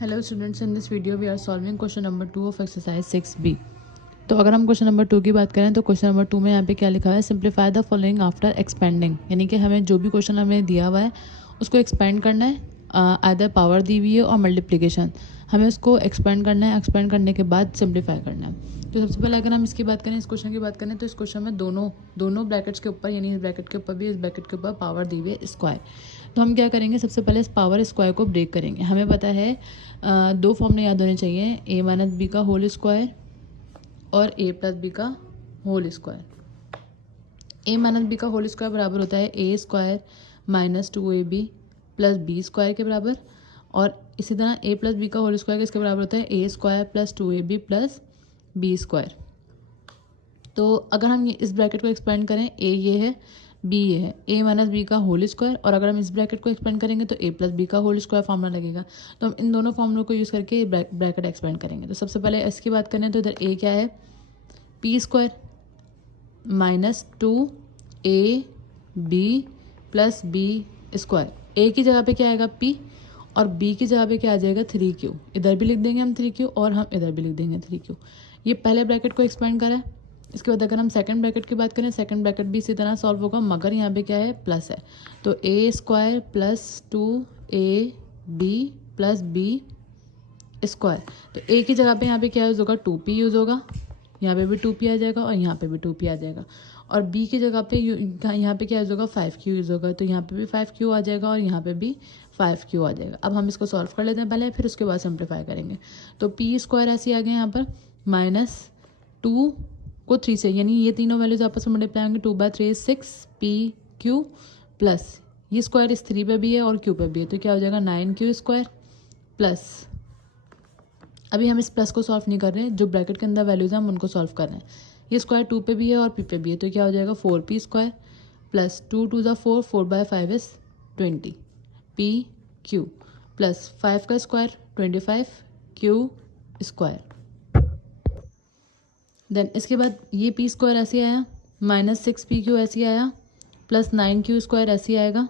Hello students, in this video we are solving question number 2 of exercise 6b। तो अगर हम question number 2 की बात करें तो क्वेश्चन नंबर 2 में यहाँ पे क्या लिखा है, simplify the following after expanding, यानी कि हमें जो भी क्वेश्चन हमें दिया हुआ है उसको एक्सपेंड करना है। आइदर पावर दी हुई है और मल्टीप्लिकेशन, हमें उसको एक्सपेंड करना है। एक्सपेंड करने के बाद सिंप्लीफाई करना है। तो सबसे पहले अगर हम इसकी बात करें, इस क्वेश्चन की बात करें, तो इस क्वेश्चन में दोनों ब्रैकेट्स के ऊपर, यानी इस ब्रैकेट के ऊपर भी इस ब्रैकेट के ऊपर पावर दी हुई है स्क्वायर। तो हम क्या करेंगे, सबसे पहले इस पावर स्क्वायर को ब्रेक करेंगे। हमें पता है दो फॉर्मूले याद होने चाहिए, ए माइनस बी का होल स्क्वायर और ए प्लस बी का whole square. A minus B का होल स्क्वायर बराबर होता है A square minus 2ab plus B square के बराबर, और इसी तरह ए प्लस बी का होल स्क्वायर किसके बराबर होता है, A square plus 2ab plus B square. तो अगर हम इस ब्रैकेट को एक्सपेंड करें, ए ये है, बी ये है, ए माइनस बी का होल स्क्वायर, और अगर हम इस ब्रैकेट को एक्सपेंड करेंगे तो ए प्लस बी का होल स्क्वायर फार्मूला लगेगा। तो हम इन दोनों फार्मूलों को यूज़ करके ब्रैकेट एक्सपेंड करेंगे। तो सबसे पहले इसकी बात करें तो इधर ए क्या है, P square minus 2ab plus B square. A की जगह पे क्या आएगा पी, और बी की जगह पे क्या आ जाएगा 3q। इधर भी लिख देंगे हम 3q और हम इधर भी लिख देंगे 3q। ये पहले ब्रैकेट को एक्सपेंड करा है। इसके बाद अगर हम सेकंड ब्रैकेट की बात करें, सेकंड ब्रैकेट भी इसी तरह सॉल्व होगा, मगर यहाँ पे क्या है, प्लस है। तो A square plus 2ab plus B square. तो ए की जगह पे यहाँ पे क्या यूज़ होगा, 2p यूज़ होगा, यहाँ पे भी 2p आ जाएगा और यहाँ पे भी 2p आ जाएगा। और b की जगह पे यहाँ पे क्या यूज़ होगा, 5q यूज़ होगा, तो यहाँ पे भी 5q आ जाएगा और यहाँ पे भी 5q आ जाएगा। अब हम इसको सॉल्व कर लेते हैं पहले, फिर उसके बाद सिंप्लीफाई करेंगे। तो p स्क्वायर ऐसे आ गया यहाँ पर, माइनस 2 को 3 से, यानी ये तीनों वैल्यूज आपस में मल्टीप्लाई होंगे, 2/3 6pq प्लस ये स्क्वायर इस 3 पे भी है और q पे भी है, तो क्या हो जाएगा 9q स्क्वायर प्लस, अभी हम इस प्लस को सॉल्व नहीं कर रहे हैं, जो ब्रैकेट के अंदर वैल्यूज हैं हम उनको सॉल्व कर रहे हैं। ये स्क्वायर 2 पे भी है और p पे भी है, तो क्या हो जाएगा 4p स्क्वायर प्लस 2 2 ज़ा 4, 4/5 इज 20 pq प्लस 5 का स्क्वायर 25q स्क्वायर। देन इसके बाद ये पी स्क्वायर ऐसे आया, माइनस 6pq ऐसे आया, प्लस 9q स्क्वायर ऐसे आएगा।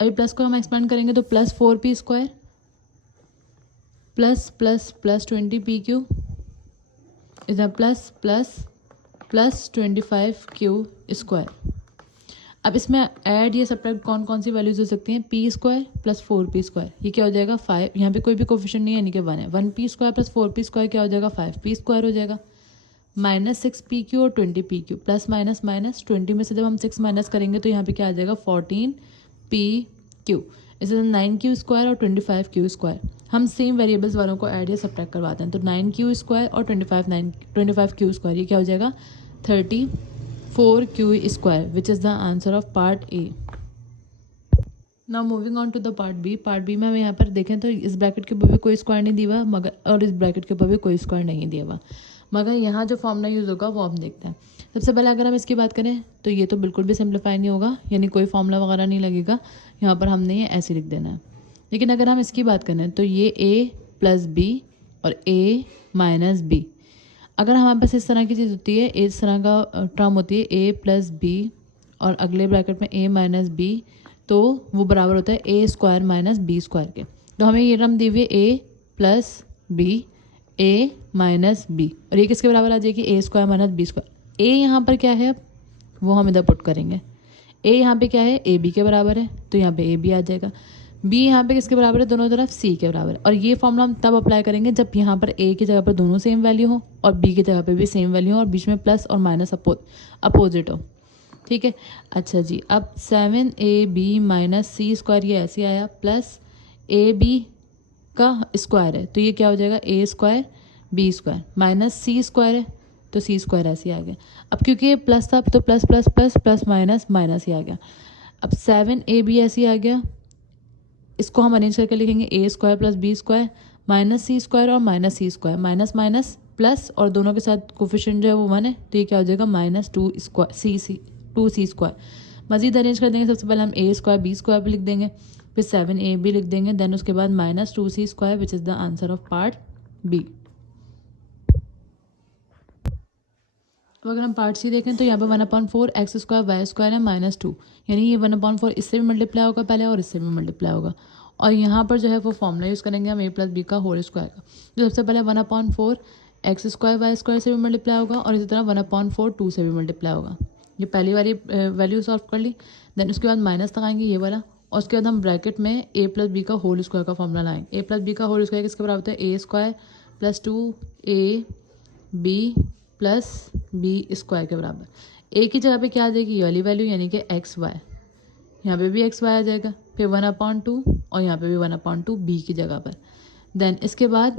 अभी प्लस को हम एक्सपेंड करेंगे तो plus 4p square plus plus plus 20pq इधर plus plus plus 25q square. अब इसमें ऐड या सब्ट्रैक्ट कौन कौन सी वैल्यूज हो सकती हैं, P square plus 4p square, ये क्या हो जाएगा 5, यहाँ पे कोई भी कोफिशिएंट नहीं है यानी कि 1 है, 1p square plus 4p square क्या हो जाएगा 5p स्क्वायर हो जाएगा, माइनस 6pq और 20pq प्लस माइनस माइनस 20 में से जब हम 6 माइनस करेंगे तो यहाँ पे क्या आ जाएगा 14pq, इसे 9q स्क्वायर और 25q स्क्वायर। हम सेम वेरिएबल्स वालों को ऐड या सब्ट्रैक्ट करवाते हैं, तो 9q स्क्वायर और 25q स्क्वायर, ये क्या हो जाएगा 34q square, which is the answer of part A. Now moving on to the part B. Part B में हम यहाँ पर देखें तो इस ब्रैकेट के ऊपर भी कोई स्क्वायर नहीं दिया हुआ, मगर और इस ब्रैकेट के ऊपर भी कोई स्क्वायर नहीं दिया हुआ, मगर यहाँ जो फॉर्मूला यूज़ होगा वो हम देखते हैं। सबसे पहले अगर हम इसकी बात करें तो ये तो बिल्कुल भी सिंप्लीफाई नहीं होगा, यानी कोई फॉर्मूला वगैरह नहीं लगेगा, यहाँ पर हमने ये ऐसे लिख देना है। लेकिन अगर हम इसकी बात करें तो ये a प्लस बी और a माइनस बी, अगर हमारे पास इस तरह की चीज़ होती है, इस तरह का टर्म होती है a प्लस बी और अगले ब्रैकेट में a माइनस बी, तो वो बराबर होता है A square minus B square के। तो हमें ये टर्म दी हुई है ए प्लस बी, ए माइनस बी, और ये किसके बराबर आ जाएगी ए स्क्वायर माइनस बी स्क्वायर। ए यहाँ पर क्या है, अब वो हम इधर पुट करेंगे। ए यहाँ पे क्या है, ए बी के बराबर है, तो यहाँ पे ए बी आ जाएगा। बी यहाँ पे किसके बराबर है, दोनों तरफ सी के बराबर है, और ये फॉर्मूला हम तब अप्लाई करेंगे जब यहाँ पर ए की जगह पर दोनों सेम वैल्यू हो और बी की जगह पर भी सेम वैल्यू हो और बीच में प्लस और माइनस अपोजिट हो। ठीक है, अच्छा जी। अब 7ab माइनस सी स्क्वायर ये ऐसे आया, प्लस ए बी का स्क्वायर है, तो ये क्या हो जाएगा ए square B square, minus C square है तो सी स्क्वायर ऐसे आ गया। अब क्योंकि ये प्लस था तो plus plus plus plus minus minus ही आ गया। अब 7ab ऐसे आ गया, इसको हम अरेंज करके लिखेंगे A square plus B square minus C square और minus C square, minus minus plus, और दोनों के साथ कोफिशिएंट जो है वो 1 है, तो ये क्या हो जाएगा माइनस 2c स्क्वायर। मजीद अरेंज कर देंगे, सबसे पहले हम ए स्क्वायर बी स्क्वायर भी लिख देंगे, फिर 7ab लिख देंगे, देन उसके बाद minus 2c square, which is the answer of part B. तो अगर हम पार्ट सी देखें तो यहाँ पर 1/4 एक्स स्क्वायर वाई स्क्वायर है माइनस 2, यानी ये 1/4 इससे भी मल्टीप्लाई होगा पहले और इससे भी मल्टीप्लाई होगा, और यहाँ पर जो है वो फॉर्मूला यूज़ करेंगे हम ए प्लस बी का होल स्क्वायर का। तो सबसे पहले 1/4 एक्स स्क्वायर वाई स्क्वायर से भी मल्टीप्लाई होगा और इसी तरह 1/4 2 से भी मल्टीप्लाई होगा। ये पहली वाली वैल्यू सॉल्व कर ली। देन उसके बाद माइनस लगाएंगे ये वाला और उसके बाद हम ब्रैकेट में ए प्लस बी का होल स्क्वायर का फॉर्मूला लाएंगे। ए प्लस बी का होल स्क्वायर किसके बराबर होता है? A square plus 2 B plus B square के बराबर। ए की जगह पे क्या आ जाएगी? ये वाली वैल्यू यानी कि एक्स वाई, यहाँ पे भी एक्स वाई आ जाएगा, फिर 1/2 और यहाँ पे भी 1/2 बी की जगह पर। देन इसके बाद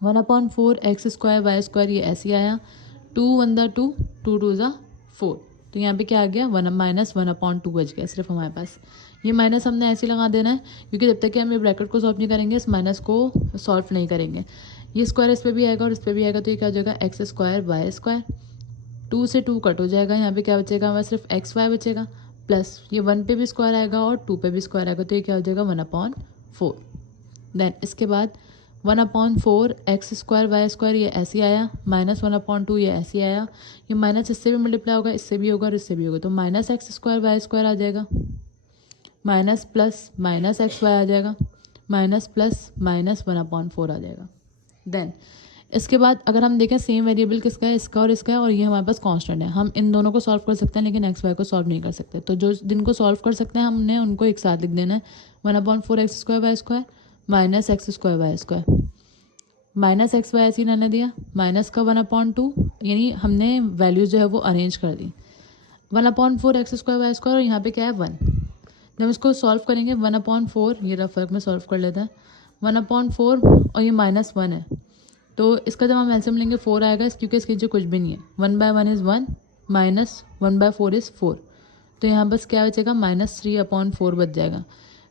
1/4 एक्स स्क्वायर वाई स्क्वायर ये ऐसे आया, 2 1 2 2 2 4, तो यहाँ पे क्या आ गया? 1/2 बच गया सिर्फ हमारे पास। ये माइनस हमने ऐसे लगा देना है क्योंकि जब तक कि हम ये ब्रैकेट को सॉल्व नहीं करेंगे इस माइनस को सॉल्व नहीं करेंगे। ये स्क्वायर इस पर भी आएगा और इस पर भी आएगा, तो ये क्या हो जाएगा? एक्स स्क्वायर वाई स्क्वायर, 2 से 2 कट हो जाएगा, यहाँ पे क्या बचेगा हमारा? सिर्फ एक्स वाई बचेगा, प्लस ये 1 पे भी स्क्वायर आएगा और 2 पे भी स्क्वायर आएगा, तो ये क्या हो जाएगा? 1/4। देन इसके बाद 1/4 एक्स स्क्वायर वाई स्क्वायर ये ऐसे आया, माइनस 1/2 ये ऐसे आया, ये माइनस इससे भी मल्टीप्लाई होगा, इससे भी होगा और इससे भी होगा, तो minus X square Y square आ जाएगा, minus plus minus X Y आ जाएगा, माइनस प्लस माइनस 1/4 आ जाएगा। देन इसके बाद अगर हम देखें सेम वेरिएबल किसका है? इसका और इसका है, और ये हमारे पास कांस्टेंट है। हम इन दोनों को सॉल्व कर सकते हैं लेकिन एक्स वाई को सॉल्व नहीं कर सकते, तो जो जिनको सॉल्व कर सकते हैं हमने उनको एक साथ लिख देना है। 1/4 X square Y square minus X square Y square, minus X Y ऐसे ही रहने दिया, माइनस का 1/2, यानी हमने वैल्यूज जो है वो अरेंज कर दी। 1/4 एक्स स्क्वायर वाई स्क्वायर और यहाँ पे क्या है? 1। जब इसको सॉल्व करेंगे 1/4, ये रफ वर्क में सॉल्व कर लेते हैं, 1/4 और ये -1 है, तो इसका जब हम एलसीएम लेंगे 4 आएगा, क्योंकि इसके जो कुछ भी नहीं है। 1/1 इज़ 1 माइनस 1/4 इज़ 4, तो यहाँ बस क्या बचेगा? -3/4 बच जाएगा।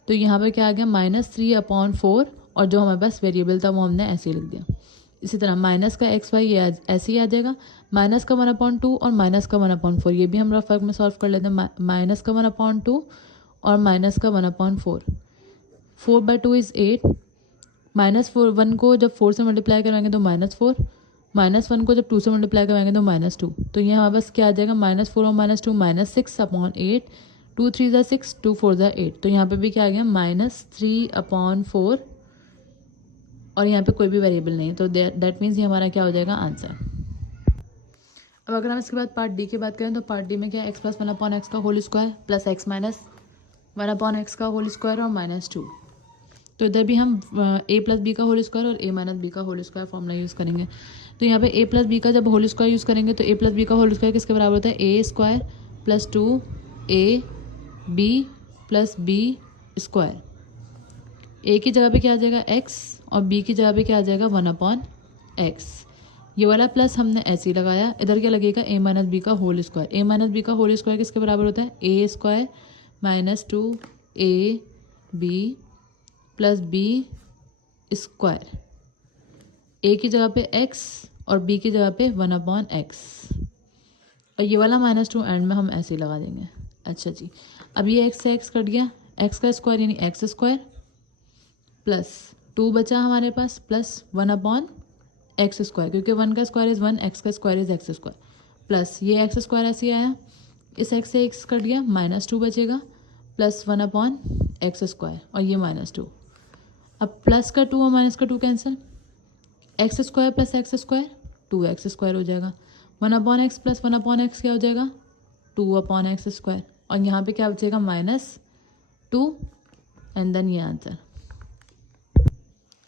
तो यहाँ पर क्या आ गया? -3/4, और जो हमारे पास वेरिएबल था वो हमने ऐसे ही लिख दिया। इसी तरह माइनस का एक्स वाई ये ऐसे ही आ जाएगा, माइनस का 1/2 और माइनस का 1/4, ये भी हम रफ वर्क में सॉल्व कर लेते हैं। माइनस का 1/2 और माइनस का 1/4, 4/2 इज़ 8, -4 1 को जब 4 से मल्टीप्लाई करवाएंगे तो -4, -1 को जब 2 से मल्टीप्लाई करवाएंगे तो -2, तो ये हमारे पास क्या आ जाएगा? -4 और -2 -6/8, 2 3 ज़ा 6, 2 4 ज़ा 8, तो यहाँ पे भी क्या आ गया? -3/4, और यहाँ पे कोई भी वेरिएबल नहीं, तो दैट मीन्स ये हमारा क्या हो जाएगा? आंसर। अब अगर हम इसके बाद पार्ट डी की बात करें तो पार्ट डी में क्या है? एक्स प्लस 1/x का whole square plus X minus 1/x का होल स्क्वायर और -2, तो इधर भी हम ए प्लस बी का होल स्क्वायर और ए माइनस बी का होल स्क्वायर फॉर्मूला यूज़ करेंगे। तो यहाँ पे ए प्लस बी का जब होल स्क्वायर यूज़ करेंगे तो ए प्लस बी का होल स्क्वायर किसके बराबर होता है? A square plus 2 B plus B square. A की जगह पे क्या आ जाएगा? एक्स, और बी की जगह पे क्या आ जाएगा? 1/x। ये वाला प्लस हमने ऐसे ही लगाया, इधर क्या लगेगा? ए माइनस बी का whole square. A minus B का होल स्क्वायर किसके बराबर होता है? A square minus 2ab plus B square. A की जगह पे एक्स और बी की जगह पे 1/x, और ये वाला -2 एंड में हम ऐसे ही लगा देंगे। अच्छा जी, अब ये एक्स से एक्स कट गया, एक्स का स्क्वायर यानी एक्स स्क्वायर प्लस 2 बचा हमारे पास, प्लस 1/x स्क्वायर, क्योंकि 1 का स्क्वायर इज़ 1, एक्स का square is x square, plus ये एक्स स्क्वायर ऐसे ही आया, इस एक्स से एक्स कट गया, -2 बचेगा, प्लस 1/x स्क्वायर और ये -2। अब प्लस का 2 और माइनस का 2 cancel, x square plus x square 2x square हो जाएगा, 1/x प्लस 1/x क्या हो जाएगा? 2/x स्क्वायर, और यहाँ पे क्या बचेगा? -2, एंड देन ये आंसर।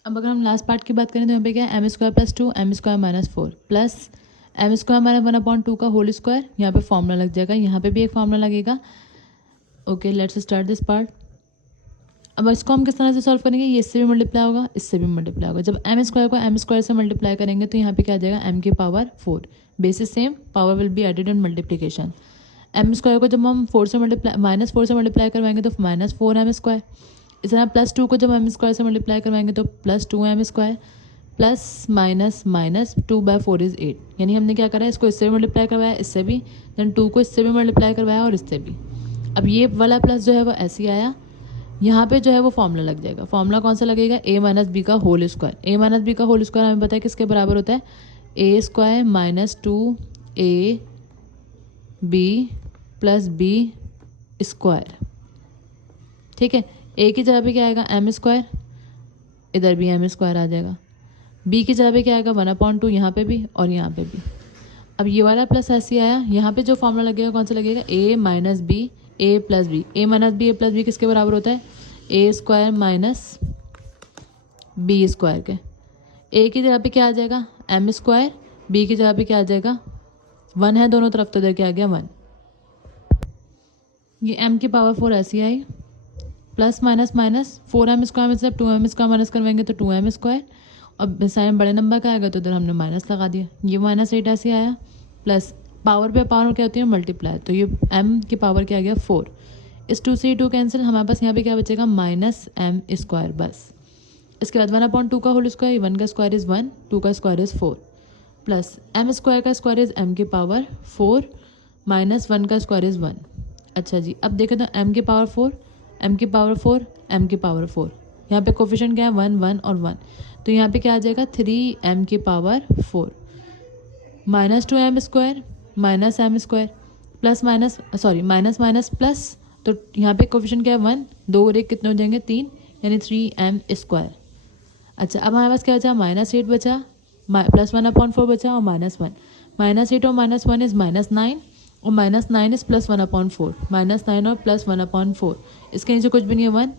अब अगर हम लास्ट पार्ट की बात करें तो यहाँ पे क्या है? m² plus 2 m² -4 plus m² - 1/2 का होल स्क्वायर, यहाँ पे फॉर्मूला लग जाएगा, यहाँ पे भी एक फॉर्मूला लगेगा। Okay, let's start this part. अब इसको हम किस तरह से सॉल्व करेंगे? ये इससे भी मल्टीप्लाई होगा, इससे भी मल्टीप्लाई होगा। जब m² को m² से मल्टीप्लाई करेंगे तो यहाँ पे क्या आ जाएगा? m की power 4, basis same, power will be added in multiplication. m² को जब हम -4 से मल्टीप्लाई करवाएंगे तो -4m²। इस तरह +2 को जब m² से मल्टीप्लाई करवाएंगे तो +2m², plus minus minus 2/4 is 8, यानी हमने क्या करा है? इसको इससे भी मल्टीप्लाई करवाया, इससे भी, देन 2 को इससे भी मल्टीप्लाई करवाया और इससे भी। अब ये वाला प्लस जो है वो ऐसे ही आया, यहाँ पे जो है वो फॉर्मूला लग जाएगा। फॉर्मूला कौन सा लगेगा? a माइनस बी का whole square. a minus B का होल स्क्वायर हमें पता है किसके बराबर होता है? a square minus 2ab plus B square. ठीक है, ए की जगह पे क्या आएगा एम स्क्वायर, इधर भी एम स्क्वायर आ जाएगा। बी की जगह पे क्या आएगा 1/2 यहाँ पे भी और यहाँ पे भी। अब ये वाला प्लस ऐसे आया, यहाँ पे जो फॉर्मूला लगेगा कौन सा लगेगा, A minus B A plus B. A minus B A plus B किसके बराबर होता है, A square minus B square के। ए की जगह पे क्या आ जाएगा एम स्क्वायर, बी की जगह पे क्या आ जाएगा 1 है दोनों तरफ, तो इधर क्या आ गया 1। ये m की पावर 4 ऐसी आई, plus minus minus 4m square में से 2m स्क्वायर माइनस करवाएंगे तो 2m स्क्वायर, और साइन बड़े नंबर का आएगा तो इधर हमने माइनस लगा दिया। ये -8 ऐसे आया, प्लस पावर पे पावर क्या होती है मल्टीप्लाई, तो ये m की पावर क्या आ गया 4। इस 2 से ये 2 कैंसिल, हमारे पास यहाँ पे क्या बचेगा -m स्क्वायर बस। इसके बाद 1/2 का होल स्क्वायर, 1 का स्क्वायर इज़ 1, 2 का square is 4, plus m square का स्क्वायर इज़ m की पावर 4 माइनस 1 का स्क्वायर इज़ 1। अच्छा जी, अब देखें तो m की पावर 4, m की पावर 4, m की पावर 4, यहाँ पे कोफिशिएंट क्या है 1 1 और 1, तो यहाँ पे क्या आ जाएगा 3m की power 4 minus 2m square minus m square plus minus sorry minus minus plus, तो यहाँ पे कोफिशिएंट क्या है 1, 2 और 1 कितने हो जाएंगे 3, यानी 3m स्क्वायर। अच्छा, अब हमारे पास क्या बचा -8 बचा, प्लस 1/4 बचा और -1। -8 और -1 इज़ -9 और -9 इज़ प्लस 1/4, -9 और प्लस 1/4, इसके नीचे कुछ भी नहीं है 1,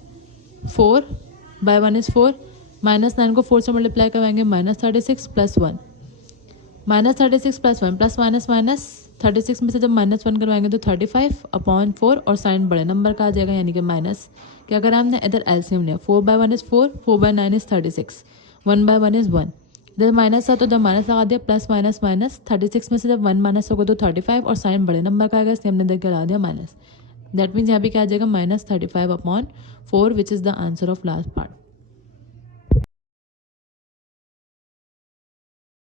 4/1 इज़ 4, -9 को 4 से मल्टीप्लाई करवाएंगे -36 plus 1, -36 plus 1 plus minus minus 36 में से जब -1 करवाएंगे तो 35/4 और साइन बड़े नंबर का आ जाएगा, यानी कि माइनस क्या करा हमने इधर एलसीएम लिया, 4/1 इज़ 4, 4/9 इज़ 36, 1/1 इज़ 1, इधर माइनस था तो जब माइनस लगा दिया, प्लस माइनस माइनस 36 में से जब 1 माइनस होगा तो 35 और साइन बड़े नंबर का आएगा, इसलिए हमने इधर लगा दिया माइनस। दैट मीन्स यहाँ पे क्या आ जाएगा -35/4 विच is the answer of last part.